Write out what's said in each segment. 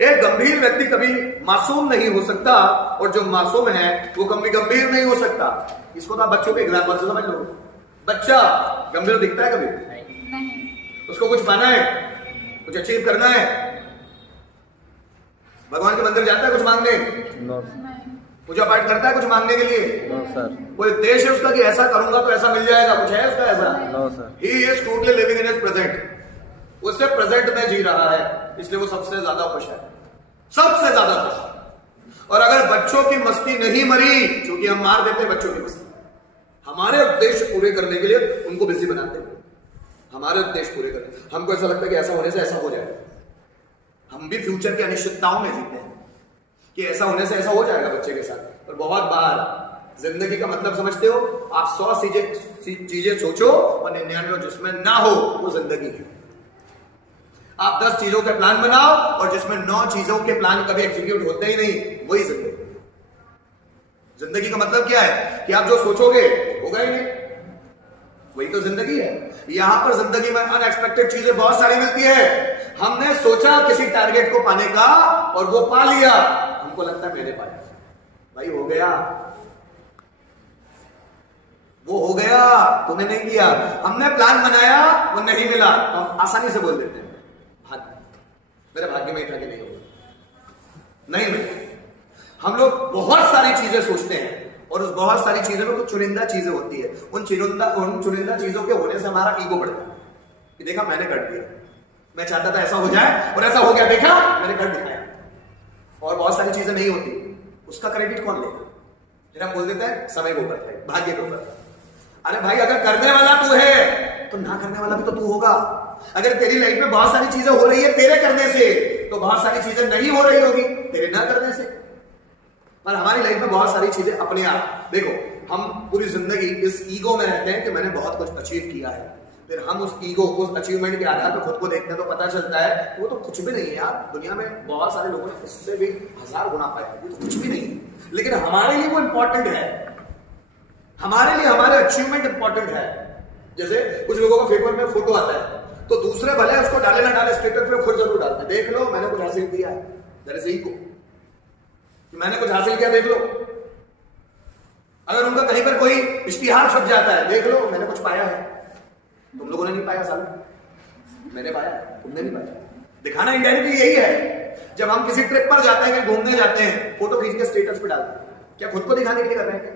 एक गंभीर व्यक्ति कभी मासूम नहीं हो सकता और जो मासूम है वो कभी गंभीर नहीं हो सकता। इसको तो आप बच्चों के एग्जाम्पल से समझ लो। बच्चा गंभीर दिखता है कभी? नहीं। उसको कुछ पाना है, कुछ अचीव करना है, भगवान के मंदिर जाता है कुछ मांगने? नो पूजा पाठ करता है कुछ मांगने के लिए? No sir. कोई उद्देश्य है उसका कि ऐसा करूंगा तो ऐसा मिल जाएगा? कुछ है उसका ऐसा? No sir. He is totally living in his present. उससे प्रेजेंट में जी रहा है, इसलिए वो सबसे ज्यादा खुश है, सबसे ज्यादा खुश। और अगर बच्चों की मस्ती नहीं मरी, क्योंकि हम मार देते हैं बच्चों की मस्ती, हमारे उद्देश्य पूरे करने के लिए उनको बिजी बनाते हैं। हमारे उद्देश्य पूरे करने, हमको ऐसा लगता है कि ऐसा होने से ऐसा हो जाएगा। हम भी फ्यूचर की अनिश्चितताओं में जीते हैं कि ऐसा होने से ऐसा हो जाएगा बच्चे के साथ। और बहुत बार जिंदगी का मतलब समझते हो आप 100 चीजें सोचो और 99 जिसमें ना हो वो जिंदगी है। आप 10 चीजों के प्लान बनाओ और जिसमें 9 चीजों के प्लान कभी एग्जीक्यूट होते ही नहीं, वही जिंदगी। जिंदगी का मतलब क्या है कि आप जो सोचोगे होगा ही नहीं, वही तो जिंदगी है। यहां पर जिंदगी में अनएक्सपेक्टेड चीजें बहुत सारी मिलती है। हमने सोचा किसी टारगेट को पाने का और वो पा लिया, हमको लगता है मैंने पाया, भाई हो गया, वो हो गया, तूने नहीं किया। हमने प्लान बनाया, वो नहीं मिला, तो हम आसानी से बोल देते हैं मेरे भाग्य में था कि नहीं होगा, नहीं मिला। हम लोग बहुत सारी चीजें सोचते हैं और उस बहुत सारी चीजों में कुछ चुनिंदा चीजें होती है। उन चुनिंदा चीजों के होने से हमारा ईगो बढ़ता है कि देखा मैंने कर दिया, मैं चाहता था ऐसा हो जाए और ऐसा हो गया, देखा मैंने कर दिखाया। और बहुत सारी चीजें नहीं होती, उसका क्रेडिट कौन लेगा? फिर हम बोल देते हैं समय के ऊपर है, भाग्य के ऊपर है। अरे भाई अगर करने वाला तू है तो ना करने वाला भी तो तू होगा। अगर तेरी लाइफ में बहुत सारी चीजें हो रही है तेरे करने से, तो बहुत सारी चीजें नहीं हो रही होगी तेरे ना करने से। पर हमारी लाइफ में बहुत सारी चीजें अपने आप, देखो हम पूरी जिंदगी इस ईगो में रहते हैं कि मैंने बहुत कुछ अचीव किया है। फिर हम उस ईगो, उस अचीवमेंट के आधार पर खुद को देखते हैं तो पता चलता है वो तो कुछ भी नहीं है यार। दुनिया में बहुत सारे लोगों ने उससे भी 1000 गुना पाया, वो तो कुछ भी नहीं है। लेकिन हमारे लिए वो इंपॉर्टेंट है, हमारे लिए हमारे अचीवमेंट इंपॉर्टेंट है। जैसे कुछ लोगों का फेसबुक में फोटो आता है तो दूसरे भले उसको डाले ना डाले, स्टेटस पे खुद जरूर डालते हैं, देख लो मैंने कुछ हासिल किया है, दैट इज ईगो, मैंने कुछ हासिल किया देख लो। अगर उनका कहीं पर कोई इश्तिहार छप जाता है, देख लो मैंने कुछ पाया है, तुम लोगों ने नहीं पाया, साले मैंने पाया, तुमने नहीं पाया। दिखाना इंडायरेक्टली यही है। जब हम किसी ट्रिप पर जाते हैं, कहीं घूमने जाते हैं, फोटो खींच के स्टेटस पे डालते हैं, क्या खुद को दिखाने के लिए कर रहे हैं क्या?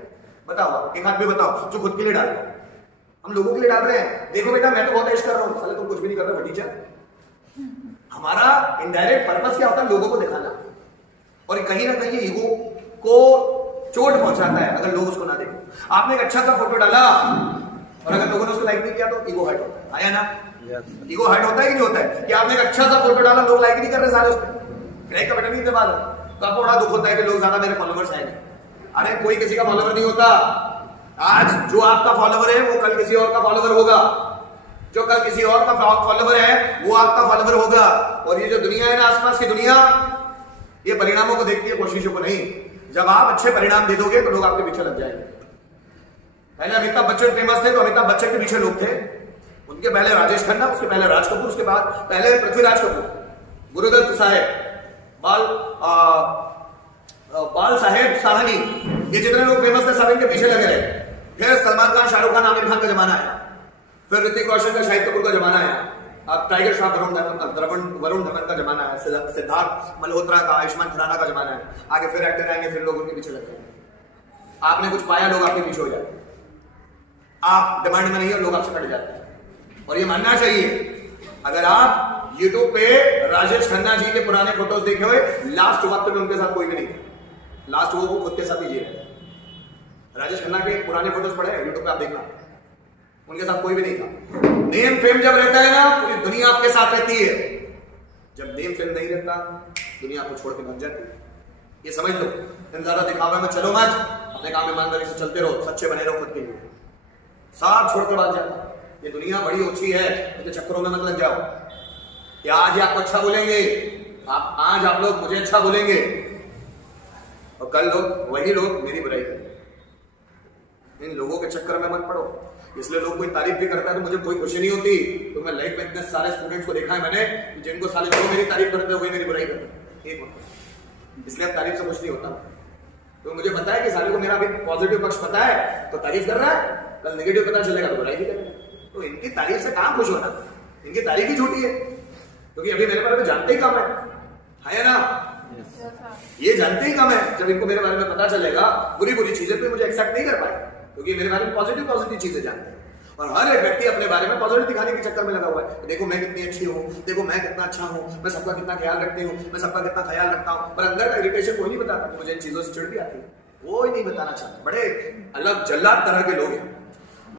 बताओ, एक हाथ भी बताओ जो खुद के लिए डाल रहे हैं। हम लोगों के लिए डाल रहे हैं, देखो बेटा मैं तो बहुत ऐश कर रहा हूं, साले तुम कुछ भी नहीं कर रहे भतीजा। हमारा इनडायरेक्ट पर्पस क्या होता है? लोगों को दिखाना। और कहीं ना कहीं ईगो को चोट पहुंचाता है अगर लोग उसको ना देखें। आपने एक अच्छा सा फोटो डाला और अगर लोगों ने उसको लाइक नहीं किया तो ईगो हर्ट होता है, आया ना? ईगो हर्ट होता है कि नहीं होता है? कि आपने एक अच्छा सा फोटो डाला, लोग लाइक नहीं कर रहे सारे उस पर, लाइक का बटन नहीं दबा रहे, तो आपको बड़ा दुख होता है कि लोग ज्यादा मेरे फॉलोवर्स आएंगे। अरे कोई किसी का फॉलोवर नहीं होता। आज जो आपका फॉलोवर है वो कल किसी और का फॉलोवर होगा, जो कल किसी और का फॉलोवर है वो आपका फॉलोवर होगा। और ये जो दुनिया है ना, आसपास की दुनिया, ये परिणामों को देखती है, कोशिशों को नहीं। जब आप अच्छे परिणाम दे दोगे तो लोग आपके पीछे लग जाएंगे। पहले अमिताभ बच्चन फेमस थे तो अमिताभ बच्चन के पीछे लोग थे, उनके पहले राजेश खन्ना, उसके पहले राज कपूर, उसके बाद पहले पृथ्वीराज कपूर, गुरुदत्त साहेब, बाल साहेब साहनी, ये जितने लोग फेमस थे सब इनके पीछे लगे रहे। फिर सलमान खान, शाहरुख खान, आमिर खान का जमाना आया, फिर ऋतिक रोशन का, शाहिद कपूर का जमाना आया, अब टाइगर श्रॉफ, वरुण धवन का जमाना है, सिद्धार्थ मल्होत्रा का, आयुष्मान खुराना का जमाना है। आगे फिर एक्टर आएंगे, फिर लोग उनके पीछे लगते हैं। आपने कुछ पाया, लोग आपके पीछे हो जाते हैं। आप डिमांड में नहीं है, लोग आपसे कट जाते हैं। और ये मानना चाहिए, अगर आप यूट्यूब पे राजेश खन्ना जी के पुराने फोटोज देखे हुए, लास्ट वक्त में उनके साथ कोई भी नहीं, लास्ट वो खुद के साथ ही जी रहे। राजेश खन्ना के पुराने फोटोज पड़े यूट्यूब पे, आप देखना, उनके साथ कोई भी नहीं था। नेम फेम जब रहता है ना, पूरी दुनिया आपके साथ रहती है। जब नेम फेम नहीं रहता, दुनिया आपको छोड़ के भाग जाती है। ये समझ लो। तुम ज्यादा दिखावे में चलो मत, अपने काम में ईमानदारी से चलते रहो, सच्चे बने रहो खुद के लिए, साथ छोड़ के भाग जाता। ये दुनिया बड़ी ओछी है, तो चक्करों में मत लग जाओ। या आज आपको अच्छा बोलेंगे, आज आप लोग मुझे अच्छा बोलेंगे और कल लोग, वही लोग मेरी बुराई करेंगे। इन लोगों के चक्कर में मत पड़ो। इसलिए लोग कोई तारीफ भी करता है तो मुझे कोई खुशी नहीं होती। तो मैं लाइफ में इतने सारे स्टूडेंट्स को देखा है मैंने, जिनको साले जो मेरी तारीफ करते हैं वही मेरी बुराई करते हैं। एक वक्त, इसलिए अब तारीफ से कुछ नहीं होता। तो मुझे पता है कि साले को मेरा अभी पॉजिटिव पक्ष पता है तो तारीफ कर रहा है, कल नेगेटिव पता चलेगा तो बुराई भी करेगा। तो इनकी तारीफ से कहां खुश होना, इनकी तारीफ ही झूठी है, क्योंकि अभी मेरे बारे में जानते ही कम है ना? ये जानते ही कम है। जब इनको मेरे बारे में पता चलेगा बुरी बुरी चीजें तो मुझे एक्सेप्ट नहीं कर पाए, क्योंकि मेरे बारे में पॉजिटिव चीजें जानते हैं। और हर एक व्यक्ति अपने बारे में पॉजिटिव दिखाने के चक्कर में लगा हुआ है। देखो मैं कितनी अच्छी हूँ, देखो मैं कितना अच्छा हूँ, मैं सबका कितना ख्याल रखती हूँ, मैं सबका कितना ख्याल रखता हूँ, पर अंदर का इरिटेशन कोई नहीं बताता। मुझे इन चीजों से चिढ़ भी आती है, वो ही नहीं बताना चाहता। बड़े अलग जल्लाद तरह के लोग हैं।